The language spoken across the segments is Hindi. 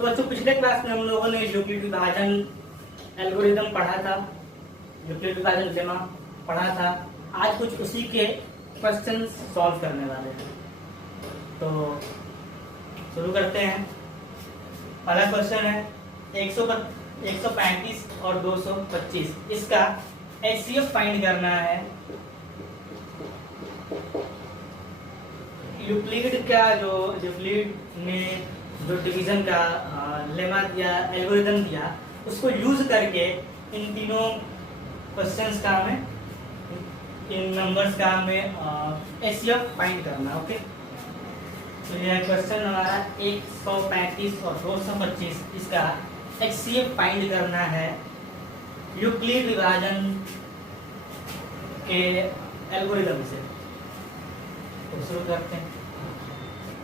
तो बच्चों पिछले क्लास में हम लोगों ने यूक्लिड विभाजन एल्गोरिदम पढ़ा था, यूक्लिड विभाजन लेमा पढ़ा था। आज कुछ उसी के क्वेश्चन सॉल्व करने वाले हैं, तो शुरू करते हैं। पहला क्वेश्चन है 135 और 225, इसका HCF फाइंड करना है। यूक्लिड में जो डिवीजन का लेमा दिया, एल्गोरिदम दिया, उसको यूज करके इन तीनों क्वेश्चंस का हमें, इन नंबर्स का हमें HCF फाइंड करना। ओके, तो यह क्वेश्चन हमारा 135 और 225, इसका HCF फाइंड करना है यूक्लिड विभाजन के एल्गोरिदम से। तो शुरू करते हैं।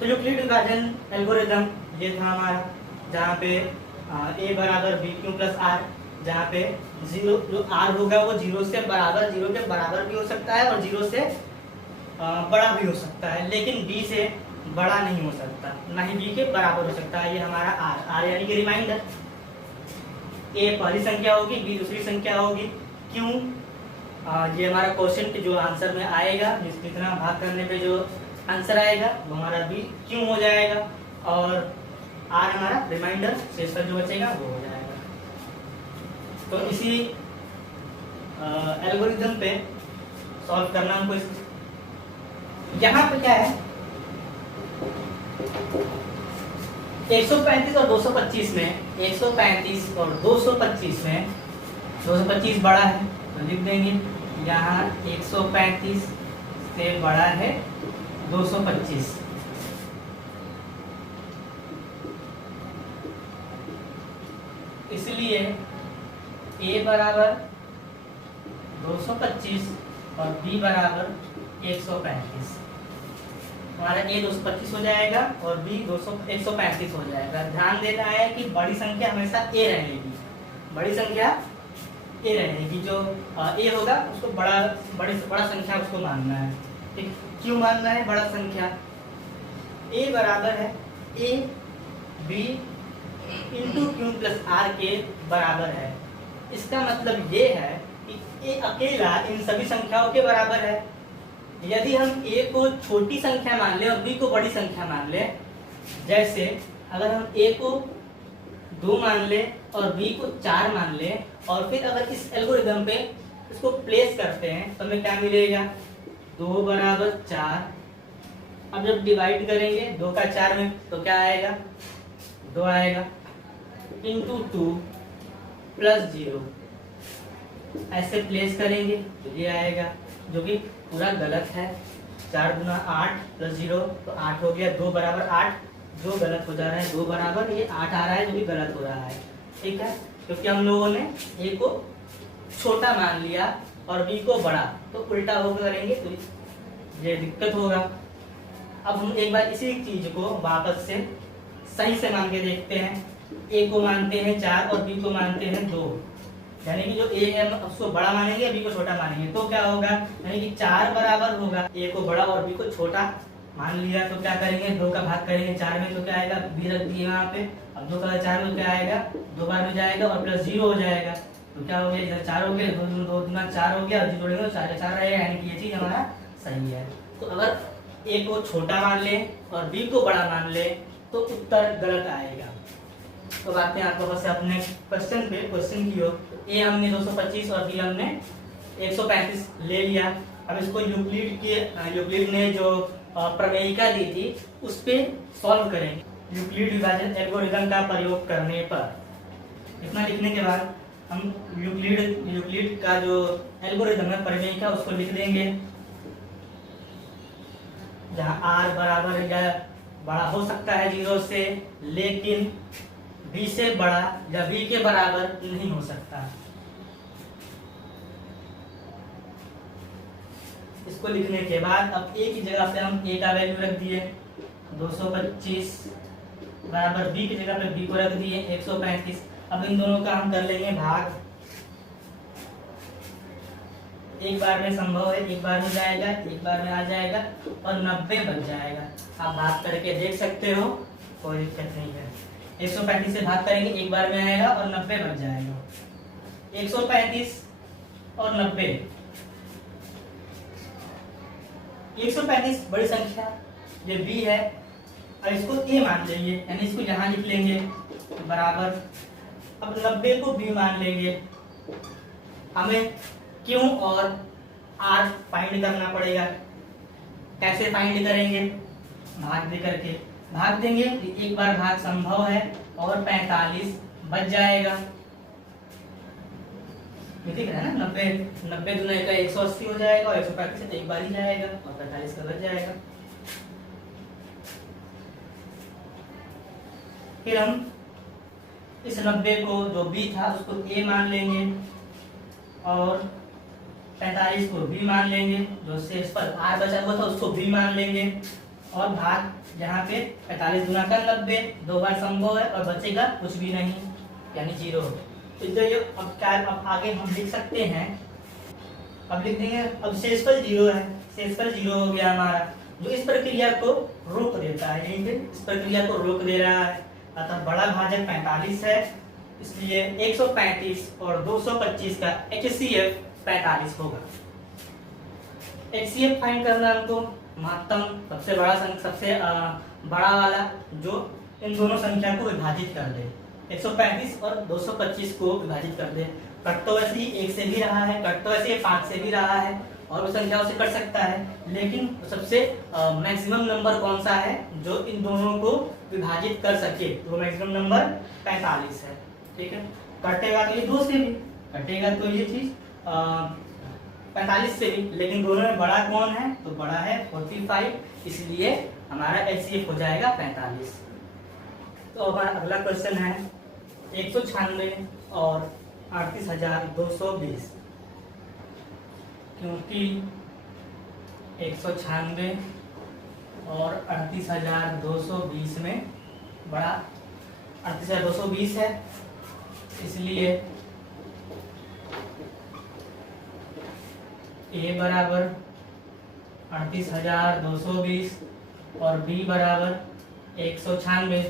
तो यूक्लिड विभाजन एल्गोरिदम ये था हमारा, जहाँ पे a बराबर बी क्यू प्लस आर, जहाँ पे जीरो जो आर होगा वो जीरो के बराबर भी हो सकता है और जीरो से बड़ा भी हो सकता है, लेकिन बी से बड़ा नहीं हो सकता, ना ही बी के बराबर हो सकता है। ये हमारा आर यानी कि रिमाइंडर। ए पहली संख्या होगी, बी दूसरी संख्या होगी, क्यों ये हमारा क्वेश्चन के जो आंसर में आएगा, जितना भाग करने पे जो आंसर आएगा वो हमारा बी क्यों हो जाएगा, और आर हमारा रिमाइंडर, शेष जो बचेगा वो हो जाएगा। तो इसी एल्गोरिथम पे सॉल्व करना हमको। यहाँ पे क्या है, 135 और 225 में, 135 और 225 में 225 बड़ा है तो लिख देंगे यहाँ 135 से बड़ा है 225। इसलिए a बराबर 225 और b बराबर 135। हमारा a 225 हो जाएगा और b 135 हो जाएगा। ध्यान देना है कि बड़ी संख्या हमेशा a रहेगी, बड़ी संख्या a रहेगी। जो a होगा उसको बड़ा संख्या उसको मानना है। ठीक, क्यों मानना है बड़ा संख्या? a बराबर है a b into Q plus R के बराबर है। इसका मतलब ये है कि a अकेला इन सभी संख्याओं के बराबर है। यदि हम a को छोटी संख्या मान ले और b को बड़ी संख्या मान ले, जैसे अगर हम a को 2 मान ले और b को 4 मान ले, और फिर अगर इस एल्गोरिथम पे इसको प्लेस करते हैं तो हमें क्या मिलेगा? 2 बराबर 4। अब जब डिवाइड करेंगे 2 का 4 में तो क्या आएगा? 2 आएगा, इंटू 2 प्लस 0, ऐसे प्लेस करेंगे तो ये आएगा, जो कि पूरा गलत है। 4 गुना 8 प्लस 0 तो 8 हो गया। 2 बराबर 8 जो गलत हो जा रहा है, 2 बराबर ये 8 आ रहा है जो कि गलत हो रहा है। ठीक है, क्योंकि हम लोगों ने a को छोटा मान लिया और b को बड़ा, तो उल्टा हो करेंगे तो ये दिक्कत होगा। अब हम एक बार इसी चीज को वापस से सही से मान के देखते हैं। a को मानते हैं 4 और b को मानते हैं 2, यानी कि जो a है उसको बड़ा मानेंगे, b को छोटा मानेंगे, तो क्या होगा? यानी कि 4 बराबर होगा, a को बड़ा और b को छोटा मान लिया, तो क्या करेंगे? 2 का भाग करेंगे 4 में तो क्या आएगा? b रख दिए यहाँ पे। अब 2 का 4 में क्या आएगा? 2 बार में जाएगा और प्लस 0 हो जाएगा, तो क्या हो गया? इधर 4 हो गया, 2 गुना 4 हो गया, जोड़ेंगे 4 4 रहेगा, यानी कि ये चीज हमारा सही है। तो अगर a को छोटा मान ले और b को बड़ा मान ले तो उत्तर गलत आएगा। तो बात में आपको बस अपने क्वेश्चन की हो, a हमने 225 और b हमने 135 ले लिया। अब इसको यूक्लिड ने जो प्रमेयिका दी थी उस पे सॉल्व करेंगे यूक्लिड विभाजन एल्गोरिथम का प्रयोग करने पर। इतना लिखने के बाद हम यूक्लिड का जो एल्गोरिथम है प्रमेयिका उसको लिख देंगे, जहाँ r बराबर या बड़ा हो सकता है 0 से, लेकिन b से बड़ा या b के बराबर नहीं हो सकता। इसको लिखने के बाद अब a की जगह पे हम a का वैल्यू रख दिए 225 बराबर b की जगह पे b को रख दिए 135। अब इन दोनों का हम कर लेंगे भाग। एक बार में संभव है, एक बार में जाएगा, एक बार में आ जाएगा और 90 बन जाएगा। आप बात करके देख सकते हो, कोई दिक्कत नहीं है। 135 से भाग करेंगे एक बार में आएगा और 90 बच जाएगा। 135 और 90, 135 बड़ी संख्या ये b है और इसको a मान लेंगे, यानी इसको यहाँ लिख लेंगे बराबर। अब 90 को b मान लेंगे। हमें q और r फाइंड करना पड़ेगा। कैसे फाइंड करेंगे? भाग दे करके भाग देंगे, एक बार भाग संभव है और 45 बच जाएगा। ये दिख रहा है ना, 90 दुना का 180 हो जाएगा और 135 से एक बार ही जाएगा और 45 का बच जाएगा। फिर हम इस 90 को जो b था उसको a मान लेंगे और 45 को b मान लेंगे। जो शेष पर r बचा हुआ था उसको b मान लेंगे और भाग जहाँ पे 45 गुना का 90 दो बार संभव है और बचेगा कुछ भी नहीं, यानी 0। तो ये अब आगे हम लिख सकते हैं। अब लिख देंगे, अब शेषफल 0 है, शेषफल 0 हो गया हमारा, जो इस प्रक्रिया को रोक देता है, यहीं पे इस प्रक्रिया को रोक दे रहा है। अतः बड़ा भाजक 45 है, इसलिए 135 और 225 का HCF 45 होगा। HCF फाइंड करना हमको, महत्तम सबसे बड़ा वाला जो इन दोनों संख्या को विभाजित कर दे। 135 और 225 को विभाजित कर दे। कट तो वैसे ही 1 से भी रहा है, कट तो वैसे 5 से भी रहा है और वो संख्याओं से कट सकता है, लेकिन सबसे मैक्सिमम नंबर कौन सा है जो इन दोनों को विभाजित कर सके? तो मैक्सिमम नंबर 45 है। ठीक है, कटेगा तो ये 2 से भी, कटेगा तो ये चीज 45 से भी, लेकिन दोनों में बड़ा कौन है? तो बड़ा है 45, इसलिए हमारा HCF हो जाएगा 45। तो हमारा अगला क्वेश्चन है 196 और 38,220, क्योंकि 196 और 38,220 में बड़ा 38,220 है, इसलिए A बराबर 38,220 और B बराबर 196।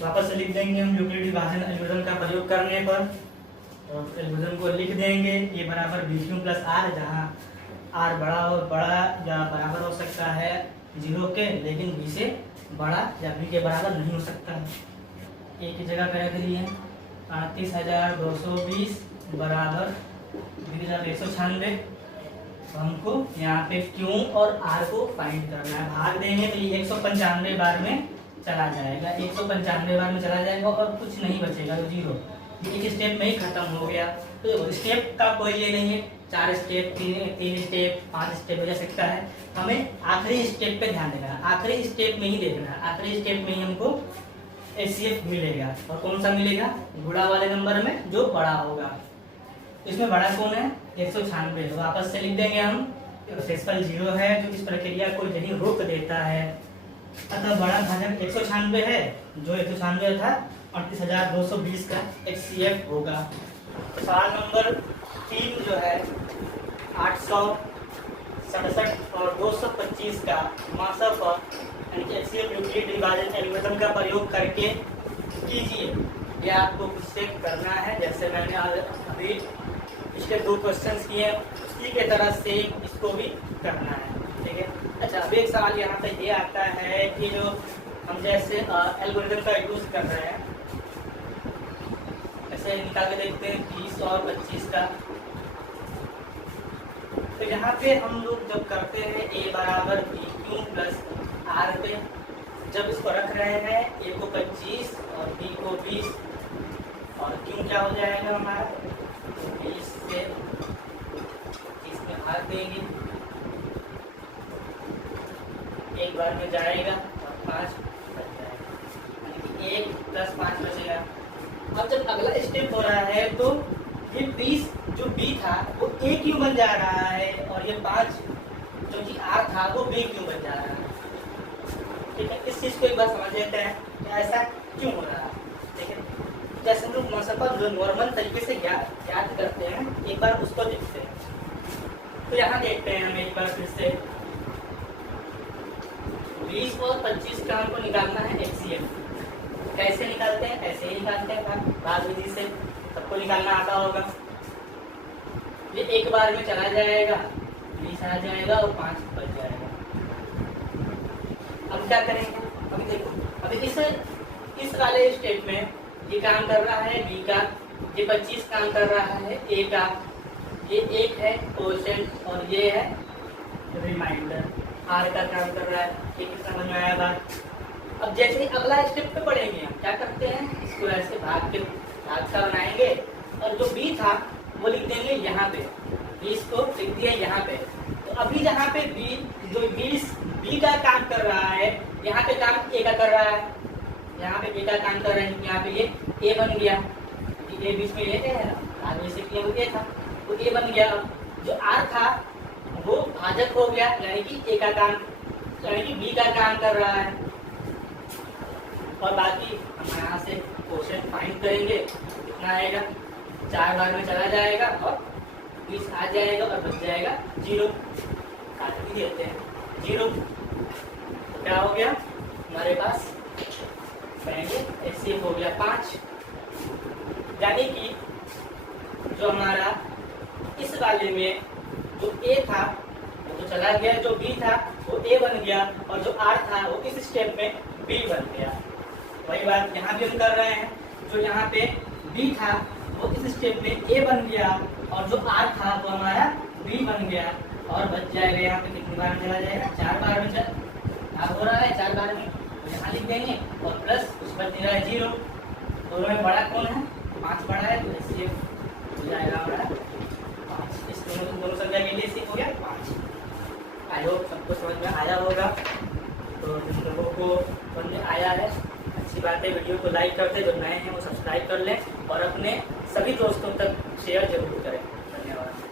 वापस से लिख देंगे हम यूक्लिड विभाजन एल्गोरिथम का प्रयोग करने पर, और एल्गोरिथम को लिख देंगे A बराबर BQ प्लस R, जहाँ R बड़ा या बराबर हो सकता है 0 के, लेकिन B से बड़ा या B के बराबर नहीं हो सकता है। A की जगह पे रख लिए 38,220 बराबर 196। हमको यहाँ पे Q और R को फाइंड करना है। भाग देंगे तो ये 195 बार में चला जाएगा, 195 बार में चला जाएगा और कुछ नहीं बचेगा, 0। एक स्टेप में ही खत्म हो गया। तो स्टेप का कोई ये नहीं है, 4 स्टेप, 3 स्टेप, 5 स्टेप हो जा सकता है। हमें आखिरी स्टेप पे ध्यान देना है, आखिरी स्टेप में ही देखना है। आखिरी स्टेप में ही हमको HCF मिलेगा, और कौन सा मिलेगा? गुणा वाले नंबर में जो बड़ा होगा। इसमें बड़ा कौन है? 196। तो वापस से लिख देंगे हम, शेषफल 0 है जो इस प्रक्रिया को यही रोक देता है। अतः बड़ा भाजक 196 है, जो 196 था 38,220 का HCF होगा। सवाल नंबर 3 जो है 867 और 225 का मासफ HCF यूक्लिड विभाजन एल्गोरिथम का प्रयोग करके कीजिए। ये आपको स्टेप करना है, जैसे मैंने अभी पिछले 2 क्वेश्चंस किए उसी के तरह से इसको भी करना है। ठीक है, अच्छा अब एक सवाल यहाँ पे ये आता है कि जो हम जैसे एल्गोरिथम का यूज कर रहे हैं, ऐसे निकाल के देखते हैं 30 और 25 का। तो यहाँ पे हम लोग जब करते हैं A बराबर BQ प्लस R पे, जब इसको रख रहे हैं A को 25 और B को 20 और Q क्या हो जाएगा हमारा? 20 से 30 में भाग देंगे, एक बार में जाएगा और 5 बच जाएगा, यानी कि 1 प्लस 5 बचेगा। अब जब अगला स्टेप हो रहा है तो ये 20 जो B था वो A क्यों बन जा रहा है, और ये 5 जो कि R था वो B क्यों बन जा रहा है। ठीक है, इस चीज़ को एक बार समझ लेते हैं कि ऐसा क्यों हो रहा है। ठीक है, जैसे हम लोग मसफा जो नॉर्मल तरीके से याद करते हैं, एक बार उसको देखते हैं। तो यहाँ देखते हैं हम एक बार फिर से 20 और 25 का हमको निकालना है HCF। कैसे निकालते हैं? ऐसे ही निकालते हैं भाग विधि से, सबको निकालना आता होगा। ये एक बार में चला जाएगा, 20 आ जाएगा और 5 बच जाएगा। अब क्या करेंगे? अभी देखो, अभी इस वाले स्टेप में ये काम कर रहा है बी का, ये 25 काम कर रहा है ए का, ये 1 है क्वोशिएंट और ये है रिमाइंडर, आर का काम कर रहा है। ये समझ में आया बात? अब जैसे ही अगला स्टेप पे पढ़ेंगे हम क्या करते हैं, इसको ऐसे भाग का बनाएंगे और जो बी था वो लिख देंगे यहाँ पे, इसको लिख दिया यहाँ पे। तो अभी जहाँ पे बी, जो बी का काम कर रहा है, यहाँ पे काम ए का कर रहा है, यहाँ पे ए का काम कर रहा है, यहाँ पे ये ए बन गया, ये बीच में ये है ना, आगे से वो ए था तो ए बन गया। जो आर था वो भाजक हो गया, यानी कि ए का काम, यानी कि बी का काम कर रहा है। और बाकी हम यहाँ से क्वोशिएंट फाइंड करेंगे, कितना आएगा, 4 बार में चला जाएगा और 20 आ जाएगा और बच जाएगा 0, काट भी देते हैं 0। तो क्या हो गया हमारे पास, करेंगे ऐसे हो गया 5, यानी कि जो हमारा इस वाले में जो ए था वो तो चला गया, जो बी था वो ए बन गया और जो आर था वो इस स्टेप में बी बन गया। वही बात यहाँ भी हम कर रहे हैं, जो यहाँ पे बी था वो इस स्टेप में ए बन गया और जो आर था वो हमारा बी बन गया और बच जाएगा। यहाँ पे कितनी बार में चला जाएगा, 4 बार में चल हो रहा है, 4 बार में तो यहाँ लिख देंगे और प्लस उस पर दे रहा है 0। दोनों में बड़ा कौन है, 5 बड़ा है, तो इससे हो जाएगा हमारा 5। इस दोनों संख्या के लिए हो गया 5। आई होप सबको समझ में आया होगा। तो जिन लोगों को समझ में आया है अच्छी बात है, वीडियो को लाइक करते, जो नए हैं वो सब्सक्राइब कर लें और अपने सभी दोस्तों तक शेयर जरूर करें। धन्यवाद।